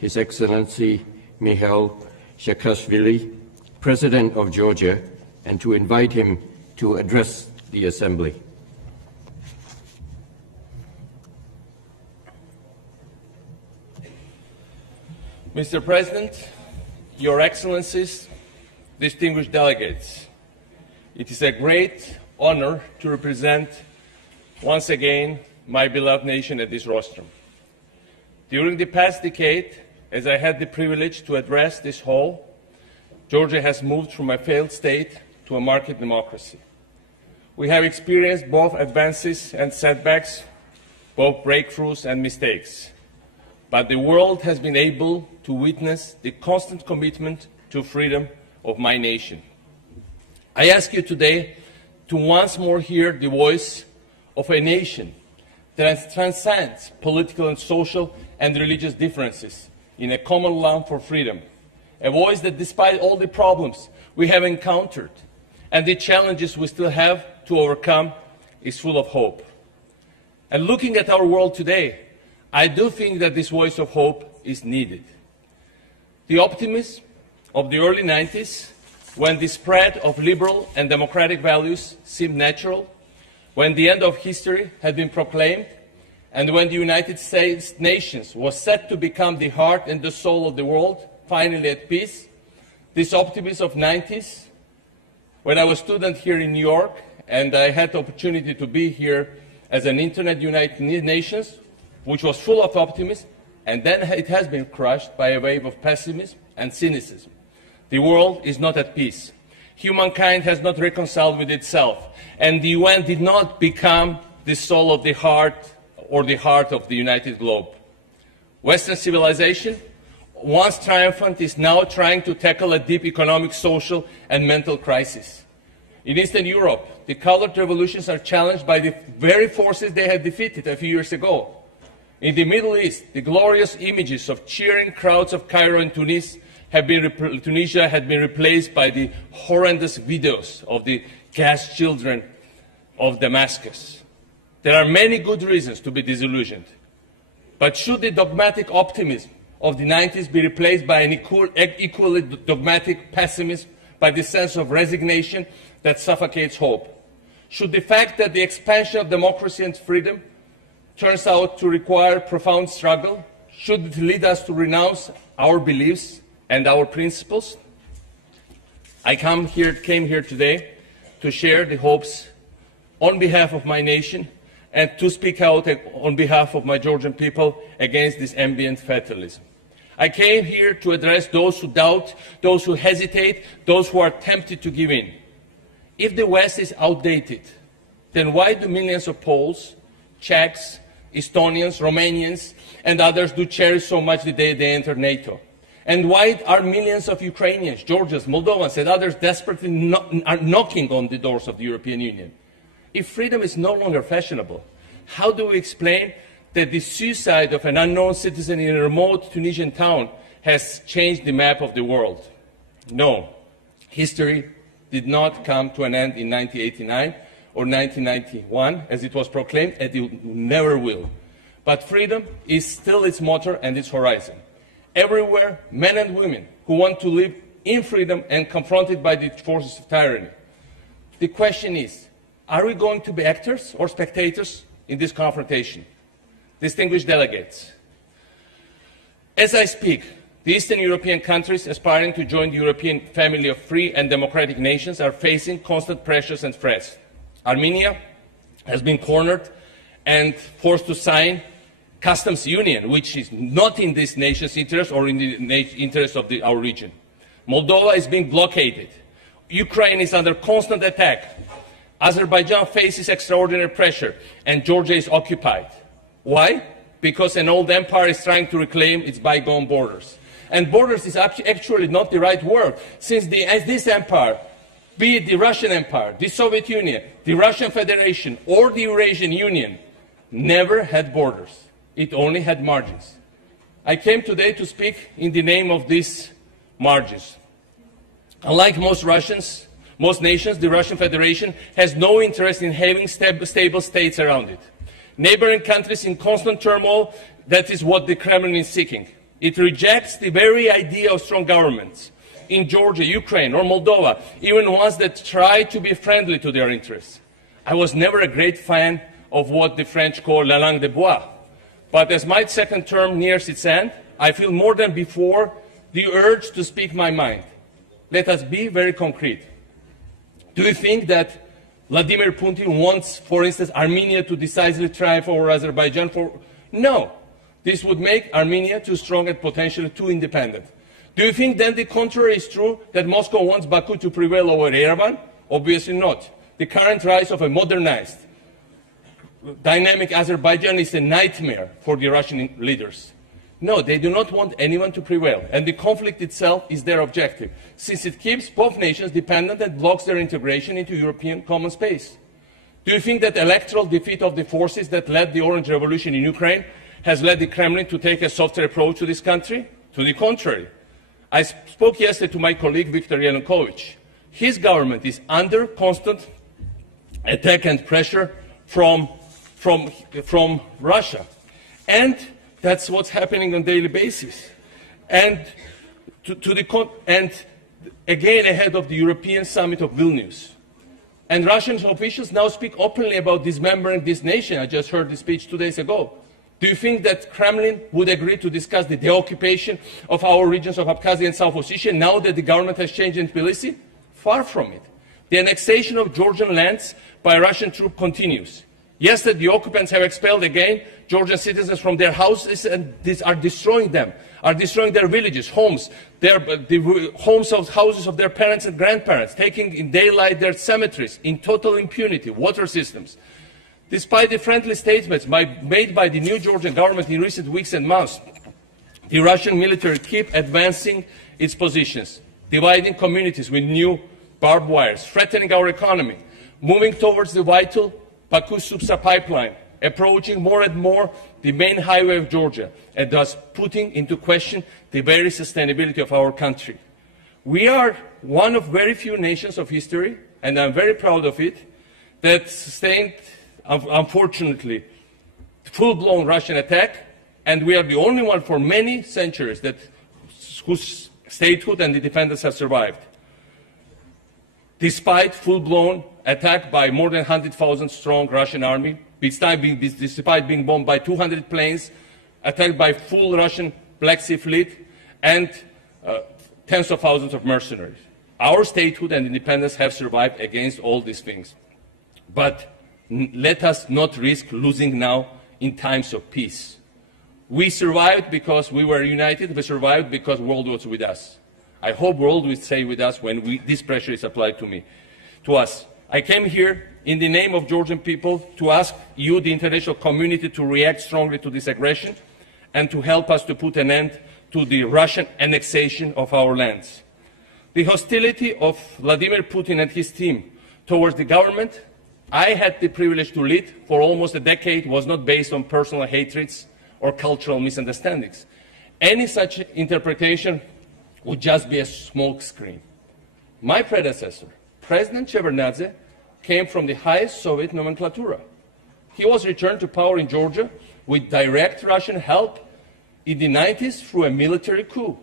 His Excellency Mikhail Saakashvili, President of Georgia, and to invite him to address the Assembly. Mr. President, Your Excellencies, distinguished delegates, it is a great honor to represent once again my beloved nation at this rostrum. During the past decade, as I had the privilege to address this hall, Georgia has moved from a failed state to a market democracy. We have experienced both advances and setbacks, both breakthroughs and mistakes. But the world has been able to witness the constant commitment to freedom of my nation. I ask you today to once more hear the voice of a nation that transcends political and social and religious differences in a common love for freedom. A voice that, despite all the problems we have encountered and the challenges we still have to overcome, is full of hope. And looking at our world today, I do think that this voice of hope is needed. The optimism of the early 90s, when the spread of liberal and democratic values seemed natural, when the end of history had been proclaimed, and when the United States nations was set to become the heart and the soul of the world, finally at peace, this optimism of 90s, when I was a student here in New York, and I had the opportunity to be here as an Internet United Nations, which was full of optimism, and then it has been crushed by a wave of pessimism and cynicism. The world is not at peace. Humankind has not reconciled with itself, and the UN did not become the soul of the heart or the heart of the united globe. Western civilization, once triumphant, is now trying to tackle a deep economic, social, and mental crisis. In Eastern Europe, the colored revolutions are challenged by the very forces they had defeated a few years ago. In the Middle East, the glorious images of cheering crowds of Cairo and Tunisia had been replaced by the horrendous videos of the gas children of Damascus. There are many good reasons to be disillusioned. But should the dogmatic optimism of the 90s be replaced by an equally dogmatic pessimism, by the sense of resignation that suffocates hope? Should the fact that the expansion of democracy and freedom turns out to require profound struggle, should it lead us to renounce our beliefs and our principles? I came here today to share the hopes on behalf of my nation and to speak out on behalf of my Georgian people against this ambient fatalism. I came here to address those who doubt, those who hesitate, those who are tempted to give in. If the West is outdated, then why do millions of Poles, Czechs, Estonians, Romanians, and others do cherish so much the day they enter NATO? And why are millions of Ukrainians, Georgians, Moldovans, and others desperately are knocking on the doors of the European Union? If freedom is no longer fashionable, how do we explain that the suicide of an unknown citizen in a remote Tunisian town has changed the map of the world? No, history did not come to an end in 1989 or 1991, as it was proclaimed, and it never will. But freedom is still its motto and its horizon. Everywhere, men and women who want to live in freedom and confronted by the forces of tyranny. The question is, are we going to be actors or spectators in this confrontation? Distinguished delegates, as I speak, the Eastern European countries aspiring to join the European family of free and democratic nations are facing constant pressures and threats. Armenia has been cornered and forced to sign customs union, which is not in this nation's interest or in the interest of our region. Moldova is being blockaded. Ukraine is under constant attack. Azerbaijan faces extraordinary pressure, and Georgia is occupied. Why? Because an old empire is trying to reclaim its bygone borders. And borders is actually not the right word, since this empire, be it the Russian Empire, the Soviet Union, the Russian Federation, or the Eurasian Union, never had borders. It only had margins. I came today to speak in the name of these margins. Unlike most nations, the Russian Federation has no interest in having stable states around it. Neighboring countries in constant turmoil, that is what the Kremlin is seeking. It rejects the very idea of strong governments in Georgia, Ukraine, or Moldova, even ones that try to be friendly to their interests. I was never a great fan of what the French call la langue de bois. But as my second term nears its end, I feel more than before the urge to speak my mind. Let us be very concrete. Do you think that Vladimir Putin wants, for instance, Armenia to decisively triumph over Azerbaijan? No. This would make Armenia too strong and potentially too independent. Do you think then the contrary is true, that Moscow wants Baku to prevail over Yerevan? Obviously not. The current rise of a modernized, dynamic Azerbaijan is a nightmare for the Russian leaders. No, they do not want anyone to prevail, and the conflict itself is their objective, since it keeps both nations dependent and blocks their integration into European common space. Do you think that electoral defeat of the forces that led the Orange Revolution in Ukraine has led the Kremlin to take a softer approach to this country? To the contrary. I spoke yesterday to my colleague Viktor Yanukovych. His government is under constant attack and pressure from Russia. And that's what's happening on a daily basis. And, and again, ahead of the European summit of Vilnius. And Russian officials now speak openly about dismembering this nation. I just heard the speech 2 days ago. Do you think that Kremlin would agree to discuss the deoccupation of our regions of Abkhazia and South Ossetia now that the government has changed in Tbilisi? Far from it. The annexation of Georgian lands by Russian troops continues. Yesterday, the occupants have expelled again Georgian citizens from their houses and are destroying them, are destroying their villages, homes, the houses of their parents and grandparents, taking in daylight their cemeteries in total impunity, water systems. Despite the friendly statements made by the new Georgian government in recent weeks and months, the Russian military keep advancing its positions, dividing communities with new barbed wires, threatening our economy, moving towards the vital Baku-Supsa pipeline, approaching more and more the main highway of Georgia, and thus putting into question the very sustainability of our country. We are one of very few nations of history, and I'm very proud of it, that sustained, unfortunately, full-blown Russian attack, and we are the only one for many centuries whose statehood and independence have survived. Despite full-blown attack by more than 100,000 strong Russian army, despite being bombed by 200 planes, attacked by full Russian Black Sea Fleet, and tens of thousands of mercenaries. Our statehood and independence have survived against all these things. But let us not risk losing now in times of peace. We survived because we were united. We survived because the world was with us. I hope the world will stay with us when this pressure is applied to us. I came here in the name of Georgian people to ask you, the international community, to react strongly to this aggression and to help us to put an end to the Russian annexation of our lands. The hostility of Vladimir Putin and his team towards the government I had the privilege to lead for almost a decade was not based on personal hatreds or cultural misunderstandings. Any such interpretation would just be a smokescreen. My predecessor, President Shevardnadze, came from the highest Soviet nomenclatura. He was returned to power in Georgia with direct Russian help in the 90s through a military coup.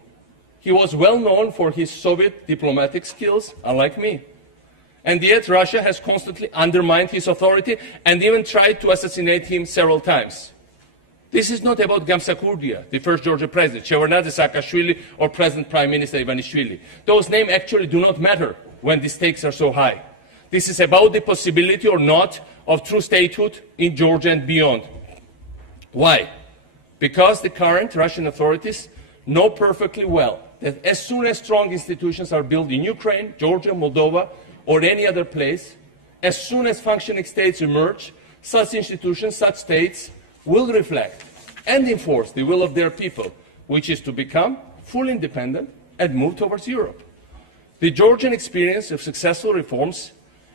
He was well known for his Soviet diplomatic skills, unlike me. And yet Russia has constantly undermined his authority and even tried to assassinate him several times. This is not about Gamsakhurdia, the first Georgian president, Shevardnadze, Saakashvili, or present Prime Minister Ivanishvili. Those names actually do not matter when the stakes are so high. This is about the possibility or not of true statehood in Georgia and beyond. Why? Because the current Russian authorities know perfectly well that as soon as strong institutions are built in Ukraine, Georgia, Moldova, or any other place, as soon as functioning states emerge, such institutions, such states, will reflect and enforce the will of their people, which is to become fully independent and move towards Europe. The Georgian experience of successful reforms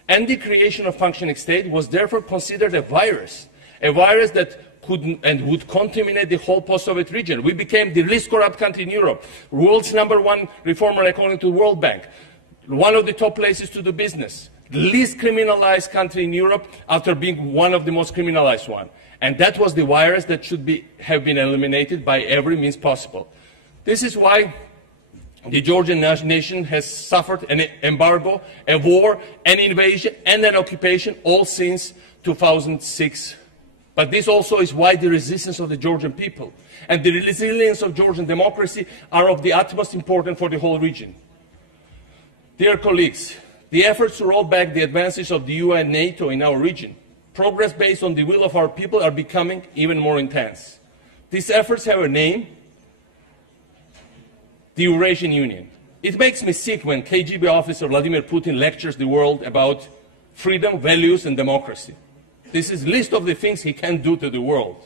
and the creation of functioning state was therefore considered a virus that could and would contaminate the whole post-Soviet region. We became the least corrupt country in Europe, world's #1 reformer according to the World Bank, one of the top places to do business, the least criminalized country in Europe after being one of the most criminalized ones. And that was the virus that should have been eliminated by every means possible. This is why the Georgian nation has suffered an embargo, a war, an invasion, and an occupation, all since 2006. But this also is why the resistance of the Georgian people and the resilience of Georgian democracy are of the utmost importance for the whole region. Dear colleagues, the efforts to roll back the advances of the EU and NATO in our region, progress based on the will of our people, are becoming even more intense. These efforts have a name: the Eurasian Union. It makes me sick when KGB officer Vladimir Putin lectures the world about freedom, values, and democracy. This is a list of the things he can do to the world,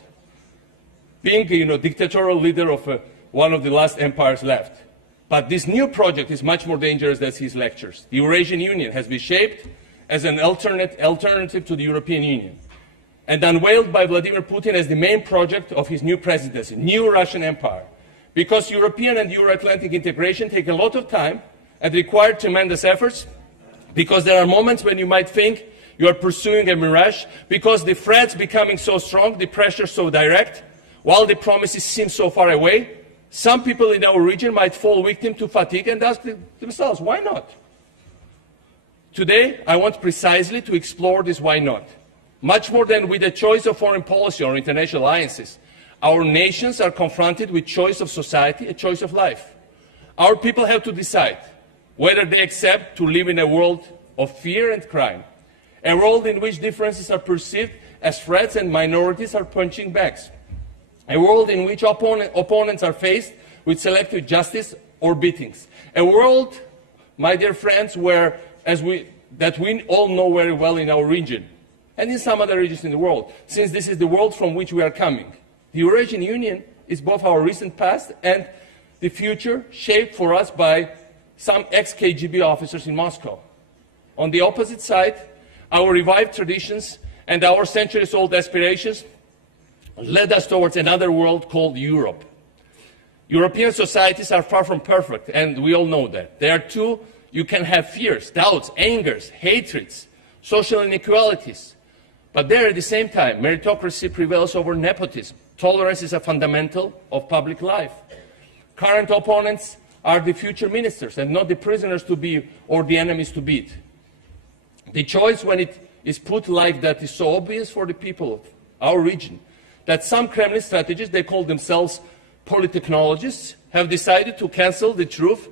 being a dictatorial leader of one of the last empires left. But this new project is much more dangerous than his lectures. The Eurasian Union has been shaped as an alternative to the European Union and unveiled by Vladimir Putin as the main project of his new presidency, new Russian empire. Because European and Euro-Atlantic integration take a lot of time and require tremendous efforts, because there are moments when you might think you are pursuing a mirage, because the threats becoming so strong, the pressure so direct, while the promises seem so far away, some people in our region might fall victim to fatigue and ask themselves, why not? Today, I want precisely to explore this why not. Much more than with a choice of foreign policy or international alliances, our nations are confronted with choice of society, a choice of life. Our people have to decide whether they accept to live in a world of fear and crime, a world in which differences are perceived as threats and minorities are punching bags, a world in which opponents are faced with selective justice or beatings, a world, my dear friends, that we all know very well in our region and in some other regions in the world, since this is the world from which we are coming. The Eurasian Union is both our recent past and the future, shaped for us by some ex-KGB officers in Moscow. On the opposite side, our revived traditions and our centuries-old aspirations led us towards another world called Europe. European societies are far from perfect, and we all know that. There too, you can have fears, doubts, angers, hatreds, social inequalities. But there, at the same time, meritocracy prevails over nepotism. Tolerance is a fundamental of public life. Current opponents are the future ministers and not the prisoners to be or the enemies to beat. The choice, when it is put like that, is so obvious for the people of our region that some Kremlin strategists, they call themselves politechnologists, have decided to cancel the truth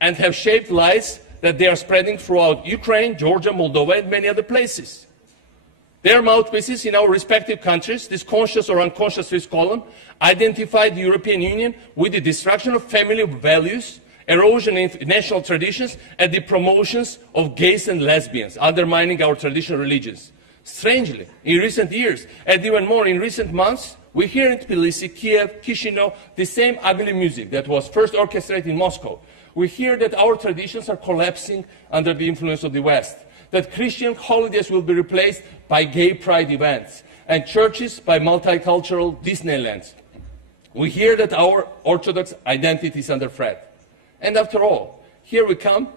and have shaped lies that they are spreading throughout Ukraine, Georgia, Moldova, and many other places. Their mouthpieces in our respective countries, this conscious or unconscious risk column, identify the European Union with the destruction of family values, erosion in national traditions, and the promotions of gays and lesbians, undermining our traditional religions. Strangely, in recent years, and even more in recent months, we hear in Tbilisi, Kiev, Chisinau, the same ugly music that was first orchestrated in Moscow. We hear that our traditions are collapsing under the influence of the West, that Christian holidays will be replaced by gay pride events, and churches by multicultural Disneylands. We hear that our Orthodox identity is under threat. And after all, here we come,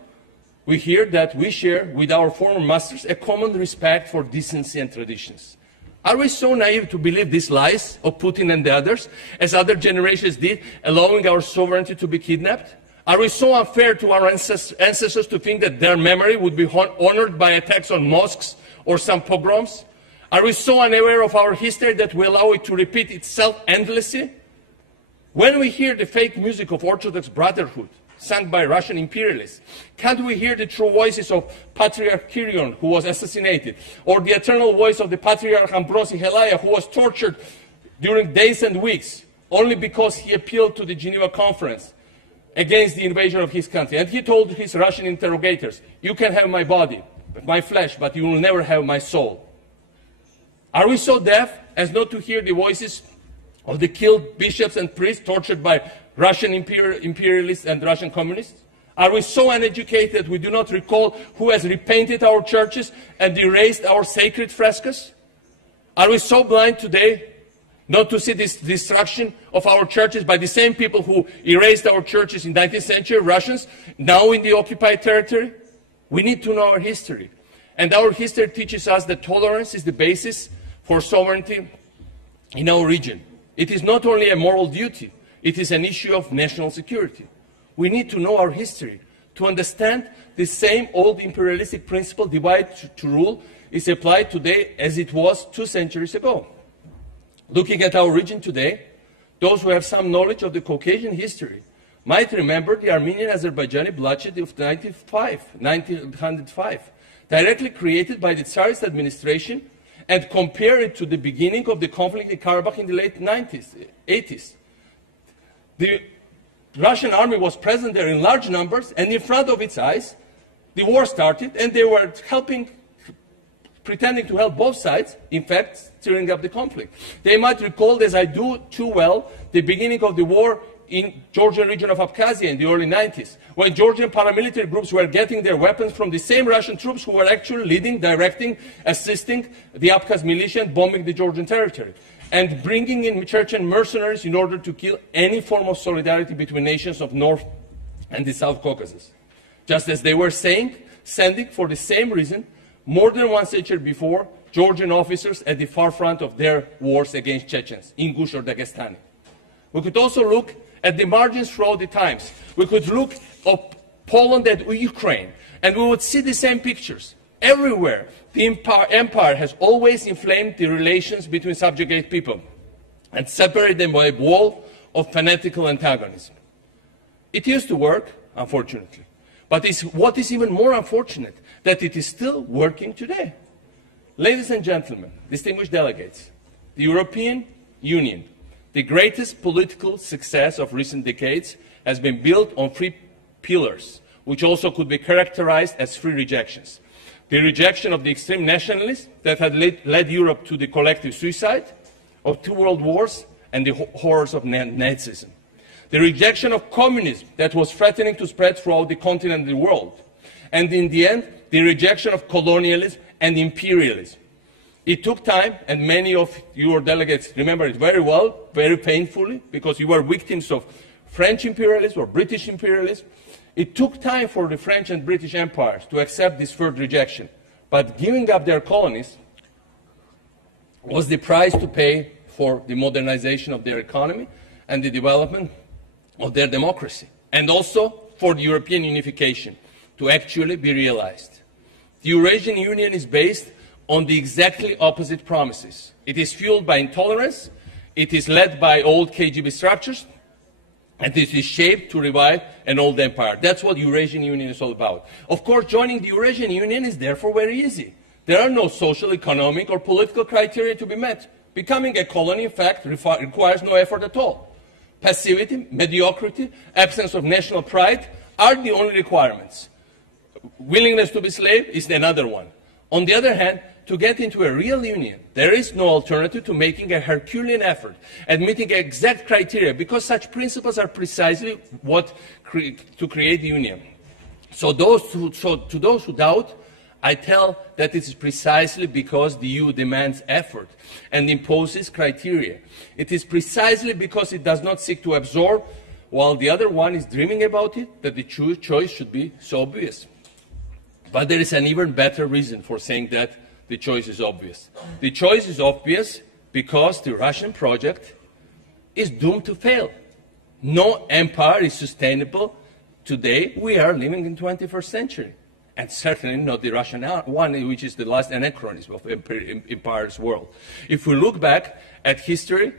we hear that we share with our former masters a common respect for decency and traditions. Are we so naive to believe these lies of Putin and the others, as other generations did, allowing our sovereignty to be kidnapped? Are we so unfair to our ancestors to think that their memory would be honored by attacks on mosques or some pogroms? Are we so unaware of our history that we allow it to repeat itself endlessly? When we hear the fake music of Orthodox Brotherhood, sung by Russian imperialists, can't we hear the true voices of Patriarch Kirill, who was assassinated, or the eternal voice of the Patriarch Ambrosi Helaya, who was tortured during days and weeks, only because he appealed to the Geneva Conference against the invasion of his country? And he told his Russian interrogators, you can have my body, my flesh, but you will never have my soul. Are we so deaf as not to hear the voices of the killed bishops and priests tortured by Russian imperialists and Russian communists? Are we so uneducated we do not recall who has repainted our churches and erased our sacred frescoes? Are we so blind today not to see this destruction of our churches by the same people who erased our churches in the 19th century, Russians, now in the occupied territory? We need to know our history. And our history teaches us that tolerance is the basis for sovereignty in our region. It is not only a moral duty, It is an issue of national security. We need to know our history to understand the same old imperialistic principle, divide to rule, is applied today as it was 2 centuries ago. Looking at our region today, those who have some knowledge of the Caucasian history might remember the Armenian-Azerbaijani bloodshed of 1905, directly created by the Tsarist administration, and compare it to the beginning of the conflict in Karabakh in the late 80s. The Russian army was present there in large numbers, and in front of its eyes, the war started, and they were pretending to help both sides, in fact, stirring up the conflict. They might recall, as I do too well, the beginning of the war in Georgian region of Abkhazia in the early 90s, when Georgian paramilitary groups were getting their weapons from the same Russian troops who were actually leading, directing, assisting the Abkhaz militia and bombing the Georgian territory, and bringing in Chechen mercenaries in order to kill any form of solidarity between nations of North and the South Caucasus. Just as they were sending for the same reason, more than 1 century before, Georgian officers at the far front of their wars against Chechens, Ingush or Dagestani. We could also look at the margins throughout the times. We could look at Poland and Ukraine, and we would see the same pictures. Everywhere, the empire has always inflamed the relations between subjugate people and separated them by a wall of fanatical antagonism. It used to work, unfortunately. But what is even more unfortunate, that it is still working today. Ladies and gentlemen, distinguished delegates, the European Union, the greatest political success of recent decades, has been built on 3 pillars, which also could be characterized as 3 rejections. The rejection of the extreme nationalists that had led Europe to the collective suicide of 2 world wars and the horrors of Nazism. The rejection of communism that was threatening to spread throughout the continent and the world. And in the end, the rejection of colonialism and imperialism. It took time, and many of your delegates remember it very well, very painfully, because you were victims of French imperialism or British imperialism. It took time for the French and British empires to accept this third rejection. But giving up their colonies was the price to pay for the modernization of their economy and the development of their democracy, and also for the European unification to actually be realized. The Eurasian Union is based on the exactly opposite promises. It is fueled by intolerance, it is led by old KGB structures, and it is shaped to revive an old empire. That's what the Eurasian Union is all about. Of course, joining the Eurasian Union is therefore very easy. There are no social, economic, or political criteria to be met. Becoming a colony, in fact, requires no effort at all. Passivity, mediocrity, absence of national pride are the only requirements. Willingness to be slave is another one. On the other hand, to get into a real union, there is no alternative to making a Herculean effort and meeting exact criteria, because such principles are precisely what to create the union. So to those who doubt, I tell that it is precisely because the EU demands effort and imposes criteria. It is precisely because it does not seek to absorb, while the other one is dreaming about it, that the choice should be so obvious. But there is an even better reason for saying that the choice is obvious. The choice is obvious because the Russian project is doomed to fail. No empire is sustainable. Today, we are living in the 21st century. And certainly not the Russian one, which is the last anachronism of empire's world. If we look back at history,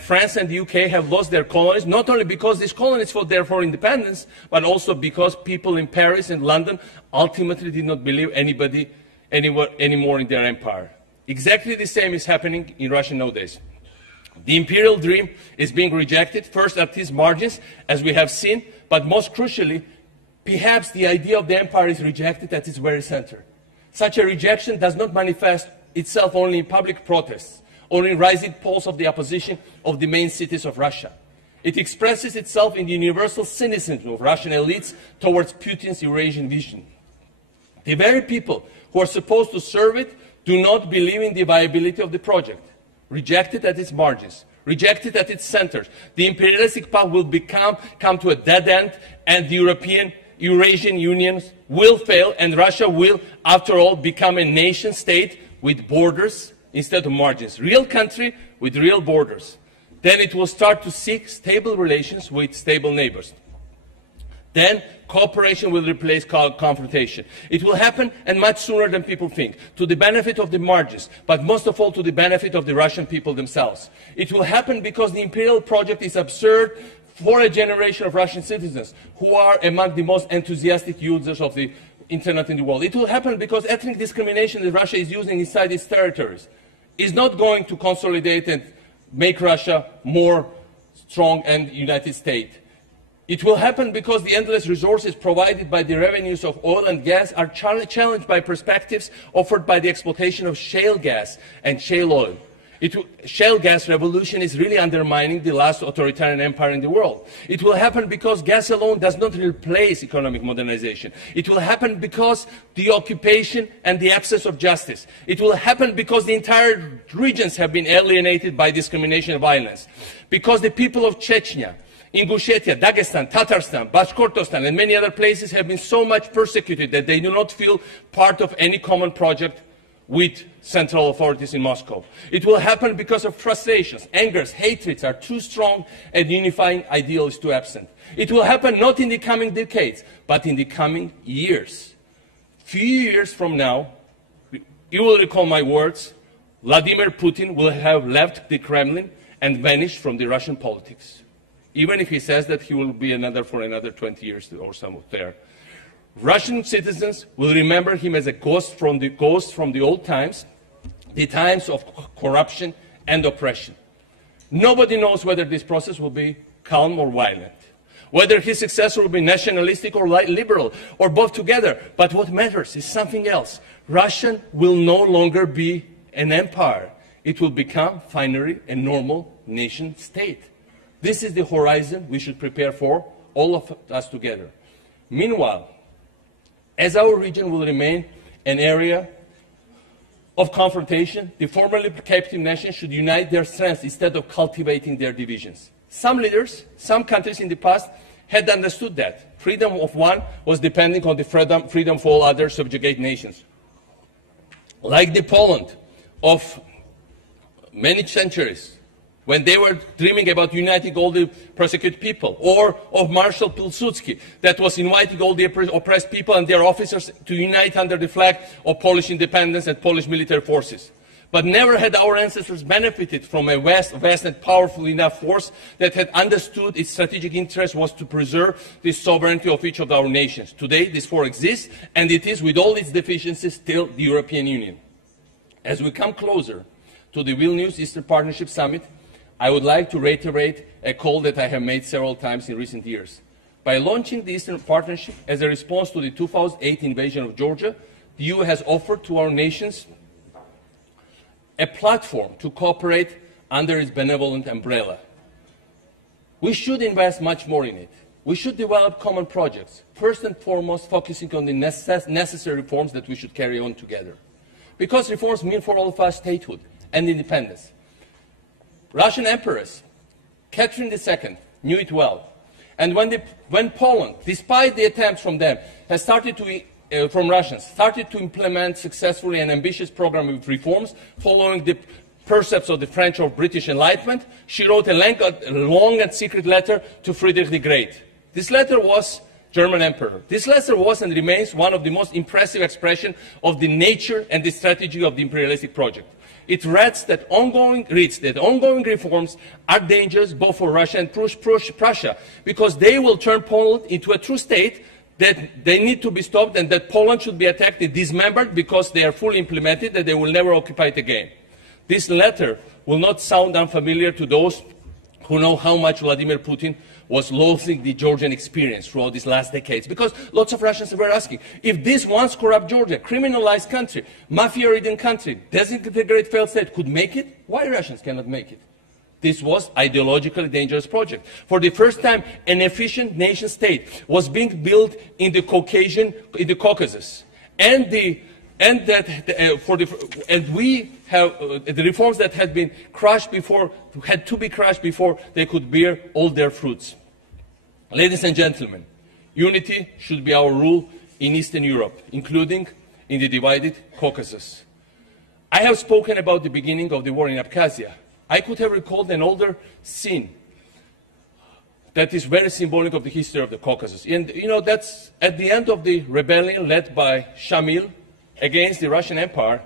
France and the UK have lost their colonies, not only because these colonies fought there for independence, but also because people in Paris and London ultimately did not believe anybody anymore in their empire. Exactly the same is happening in Russia nowadays. The imperial dream is being rejected, first at its margins, as we have seen, but most crucially, perhaps the idea of the empire is rejected at its very center. Such a rejection does not manifest itself only in public protests, or in rising polls of the opposition of the main cities of Russia. It expresses itself in the universal cynicism of Russian elites towards Putin's Eurasian vision. The very people who are supposed to serve it do not believe in the viability of the project. Rejected at its margins, rejected at its centers, the imperialistic path will come to a dead end, and the Eurasian Union will fail, and Russia will, after all, become a nation state with borders instead of margins. Real country with real borders. Then it will start to seek stable relations with stable neighbors. Then cooperation will replace confrontation. It will happen, and much sooner than people think, to the benefit of the margins, but most of all to the benefit of the Russian people themselves. It will happen because the imperial project is absurd for a generation of Russian citizens who are among the most enthusiastic users of the internet in the world. It will happen because ethnic discrimination that Russia is using inside its territories is not going to consolidate and make Russia more strong and United States. It will happen because the endless resources provided by the revenues of oil and gas are challenged by perspectives offered by the exploitation of shale gas and shale oil. Shale gas revolution is really undermining the last authoritarian empire in the world. It will happen because gas alone does not replace economic modernization. It will happen because the occupation and the absence of justice. It will happen because the entire regions have been alienated by discrimination and violence. Because the people of Chechnya, Ingushetia, Dagestan, Tatarstan, Bashkortostan, and many other places have been so much persecuted that they do not feel part of any common project with central authorities in Moscow. It will happen because of frustrations, angers, hatreds are too strong, and unifying ideal is too absent. It will happen not in the coming decades, but in the coming years. Few years from now, you will recall my words, Vladimir Putin will have left the Kremlin and vanished from the Russian politics. Even if he says that he will be for another 20 years or so there. Russian citizens will remember him as a ghost from the old times, the times of corruption and oppression. Nobody knows whether this process will be calm or violent, whether his successor will be nationalistic or liberal, or both together. But what matters is something else. Russia will no longer be an empire. It will become, finally, a normal nation state. This is the horizon we should prepare for, all of us together. Meanwhile, as our region will remain an area of confrontation, the formerly captive nations should unite their strengths instead of cultivating their divisions. Some leaders, some countries in the past had understood that. Freedom of one was depending on the freedom for all other subjugate nations. Like the Poland of many centuries, when they were dreaming about uniting all the persecuted people, or of Marshal Pilsudski, that was inviting all the oppressed people and their officers to unite under the flag of Polish independence and Polish military forces. But never had our ancestors benefited from a vast and powerful enough force that had understood its strategic interest was to preserve the sovereignty of each of our nations. Today, this force exists, and it is, with all its deficiencies, still the European Union. As we come closer to the Vilnius Eastern Partnership Summit, I would like to reiterate a call that I have made several times in recent years. By launching the Eastern Partnership as a response to the 2008 invasion of Georgia, the EU has offered to our nations a platform to cooperate under its benevolent umbrella. We should invest much more in it. We should develop common projects, first and foremost focusing on the necessary reforms that we should carry on together. Because reforms mean for all of us statehood and independence. Russian Empress Catherine II knew it well. And when Poland, despite the attempts from them, has from Russians, started to implement successfully an ambitious program of reforms following the precepts of the French or British Enlightenment, she wrote a long and secret letter to Frederick the Great. This letter was German Emperor. This letter was and remains one of the most impressive expressions of the nature and the strategy of the imperialistic project. It reads that ongoing reforms are dangerous both for Russia and Prussia, because they will turn Poland into a true state, that they need to be stopped, and that Poland should be attacked and dismembered because they are fully implemented, that they will never occupy it again. This letter will not sound unfamiliar to those who know how much Vladimir Putin was loathing the Georgian experience throughout these last decades. Because lots of Russians were asking, if this once corrupt Georgia, criminalized country, mafia-ridden country, disintegrated failed state could make it, why Russians cannot make it? This was ideologically dangerous project. For the first time, an efficient nation state was being built in the Caucasus. And the reforms that had been crushed before, had to be crushed before they could bear all their fruits. Ladies and gentlemen, unity should be our rule in Eastern Europe, including in the divided Caucasus. I have spoken about the beginning of the war in Abkhazia. I could have recalled an older scene that is very symbolic of the history of the Caucasus. And you know, that's at the end of the rebellion led by Shamil against the Russian Empire.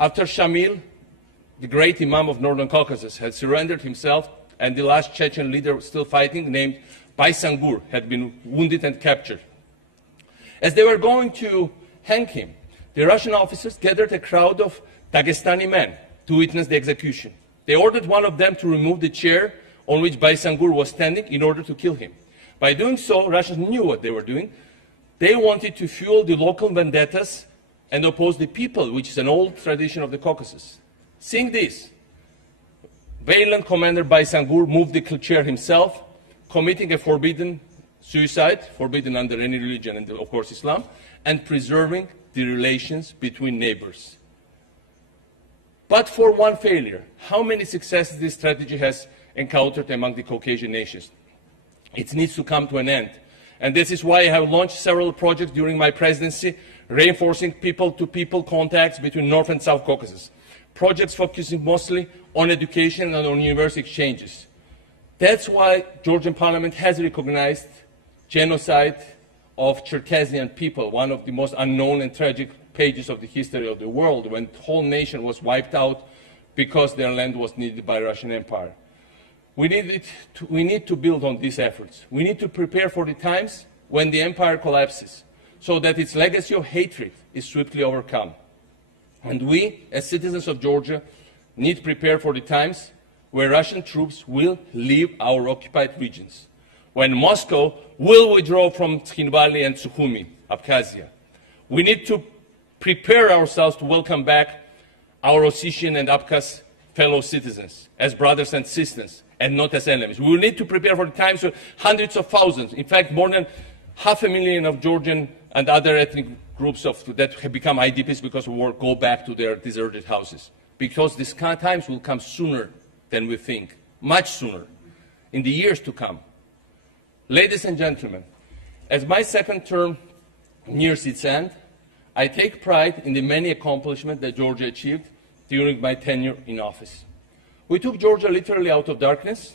After Shamil, the great Imam of Northern Caucasus, had surrendered himself, and the last Chechen leader still fighting, named Baysangur, had been wounded and captured. As they were going to hang him, the Russian officers gathered a crowd of Dagestani men to witness the execution. They ordered one of them to remove the chair on which Baysangur was standing in order to kill him. By doing so, Russians knew what they were doing. They wanted to fuel the local vendettas and oppose the people, which is an old tradition of the Caucasus. Seeing this, valiant commander Baysangur moved the chair himself, committing a forbidden suicide, forbidden under any religion and of course Islam, and preserving the relations between neighbors. But for one failure, how many successes this strategy has encountered among the Caucasian nations? It needs to come to an end. And this is why I have launched several projects during my presidency, reinforcing people-to-people contacts between North and South Caucasus. Projects focusing mostly on education and on university exchanges. That's why Georgian parliament has recognized genocide of Cherkessian people, one of the most unknown and tragic pages of the history of the world, when the whole nation was wiped out because their land was needed by the Russian Empire. We need to build on these efforts. We need to prepare for the times when the empire collapses, so that its legacy of hatred is swiftly overcome. And we, as citizens of Georgia, need to prepare for the times where Russian troops will leave our occupied regions, when Moscow will withdraw from Tskhinvali and Sukhumi, Abkhazia. We need to prepare ourselves to welcome back our Ossetian and Abkhaz fellow citizens as brothers and sisters, and not as enemies. We will need to prepare for the times when hundreds of thousands, in fact more than 500,000 of Georgian and other ethnic groups that have become IDPs because of war go back to their deserted houses. Because these times will come sooner than we think, much sooner, in the years to come. Ladies and gentlemen, as my second term nears its end, I take pride in the many accomplishments that Georgia achieved during my tenure in office. We took Georgia literally out of darkness,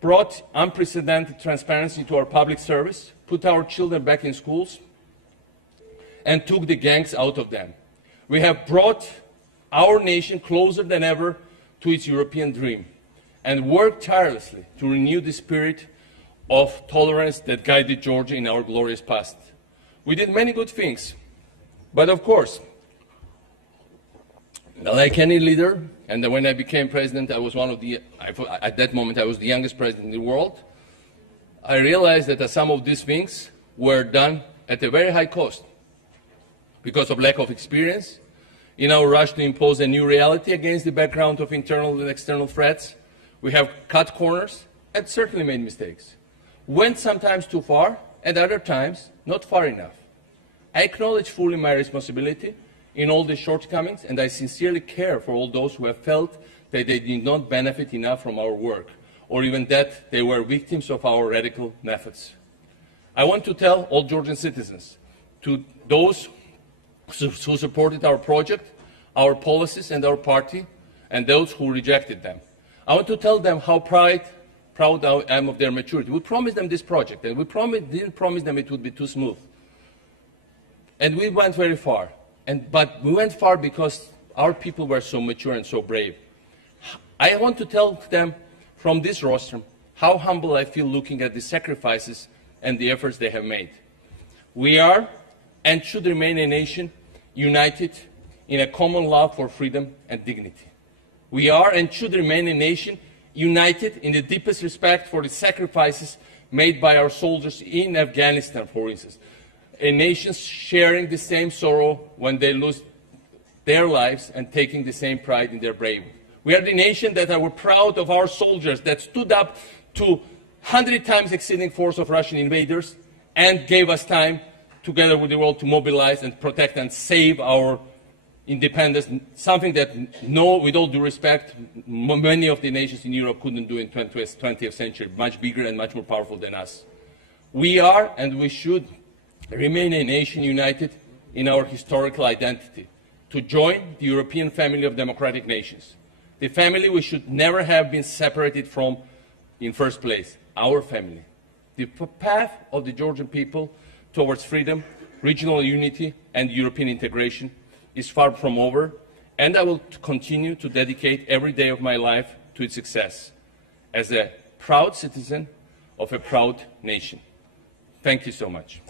brought unprecedented transparency to our public service, put our children back in schools, and took the gangs out of them. We have brought our nation closer than ever to its European dream, and worked tirelessly to renew the spirit of tolerance that guided Georgia in our glorious past. We did many good things, but of course, like any leader, and when I became president, I was at that moment I was the youngest president in the world, I realized that some of these things were done at a very high cost because of lack of experience, in our rush to impose a new reality against the background of internal and external threats. We have cut corners and certainly made mistakes. Went sometimes too far, and other times not far enough. I acknowledge fully my responsibility in all the shortcomings, and I sincerely care for all those who have felt that they did not benefit enough from our work, or even that they were victims of our radical methods. I want to tell all Georgian citizens, to those who supported our project, our policies and our party, and those who rejected them, I want to tell them how proud I am of their maturity. We promised them this project, and we didn't promise them it would be too smooth. And we went very far. But we went far because our people were so mature and so brave. I want to tell them from this rostrum how humble I feel looking at the sacrifices and the efforts they have made. We are and should remain a nation united in a common love for freedom and dignity. We are and should remain a nation united in the deepest respect for the sacrifices made by our soldiers in Afghanistan, for instance. A nation sharing the same sorrow when they lose their lives and taking the same pride in their bravery. We are the nation that are proud of our soldiers that stood up to 100 times exceeding force of Russian invaders and gave us time, together with the world, to mobilize and protect and save our independence, something that, with all due respect, many of the nations in Europe couldn't do in the 20th century, much bigger and much more powerful than us. We are, and we should, remain a nation united in our historical identity, to join the European family of democratic nations. the family we should never have been separated from in first place, our family. The path of the Georgian people towards freedom, regional unity, and European integration is far from over, and I will continue to dedicate every day of my life to its success as a proud citizen of a proud nation. Thank you so much.